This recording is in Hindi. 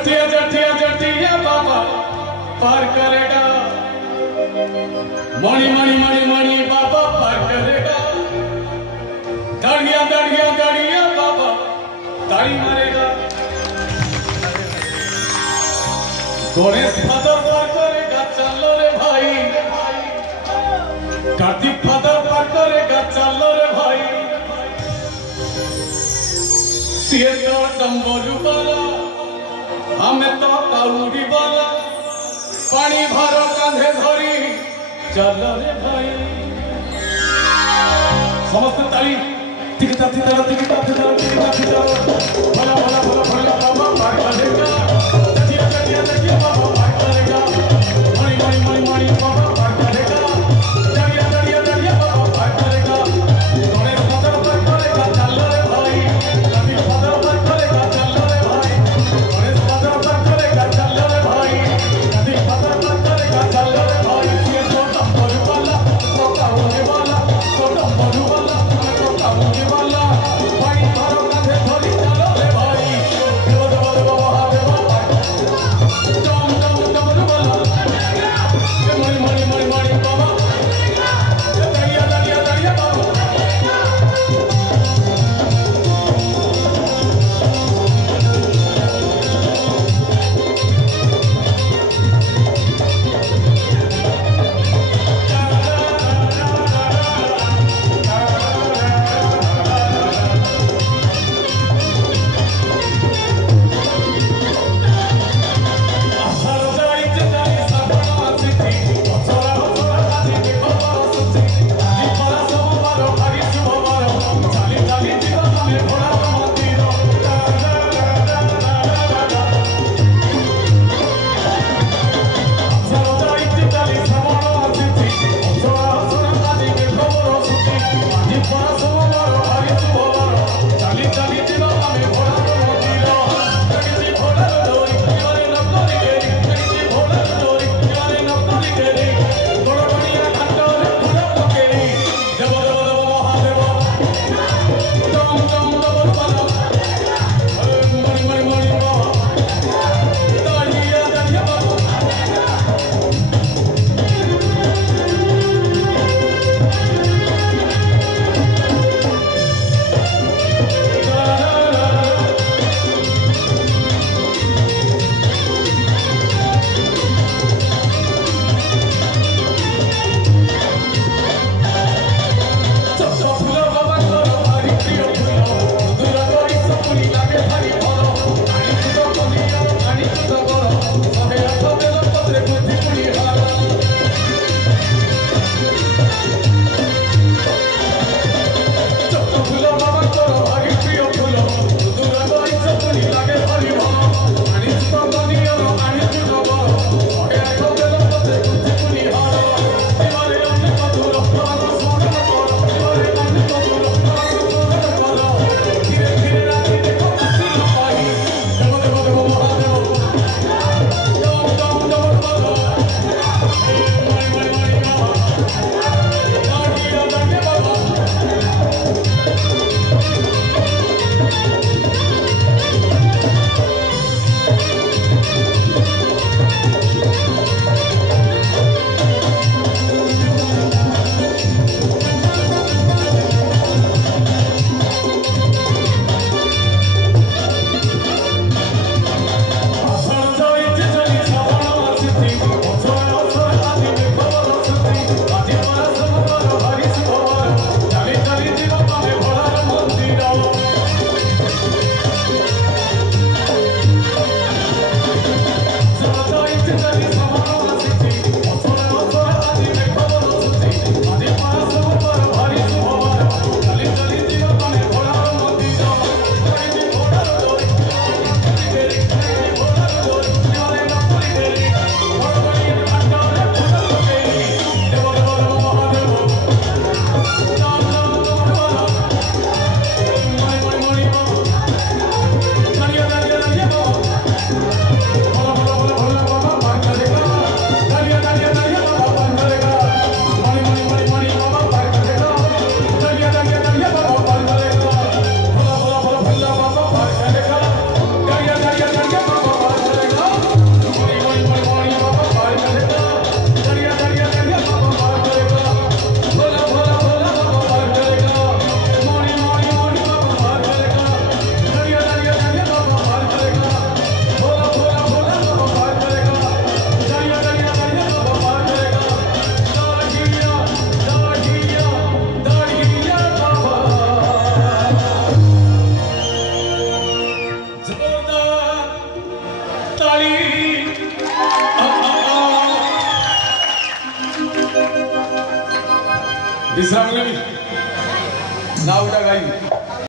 जटिया जटिया जटिया बाबा पार करेगा मणि मणि मणि मणि बाबा पार करेगा दड़िया दड़िया दड़िया बाबा ताड़ी मारेगा गणेश फादर पार करेगा चलो रे भाई कार्तिक फादर पार करेगा चलो रे भाई सिए तो डम्बरू वाला हमें तो काउरी वाला पानी भरो कांधे धरी चल रे भाई समस्त ताली टिकटा टिकटा टिकटा टिकटा टिकटा टिकटा भला भला भला भला बाबा पार करेगा जटिया जटिया जटिया बाबा पार करेगा मणि मणि मणि मणि बाबा पार करेगा जटिया जटिया जटिया बाबा पार करेगा गणेश फादर पार करेगा चल रे भाई कार्तिक फादर पार करेगा चल रे भाई गणेश फादर पार करेगा चल रे भाई कार्तिक फादर पार करेगा चल रे भाई ये तो डम्बरू वाला तो काउरी वाला तो डम्बरू वाला तो काउरी वाला पानी भरो कांधे धरी चल रे भाई বিশ্রাম নেবি না ওটা গাইবি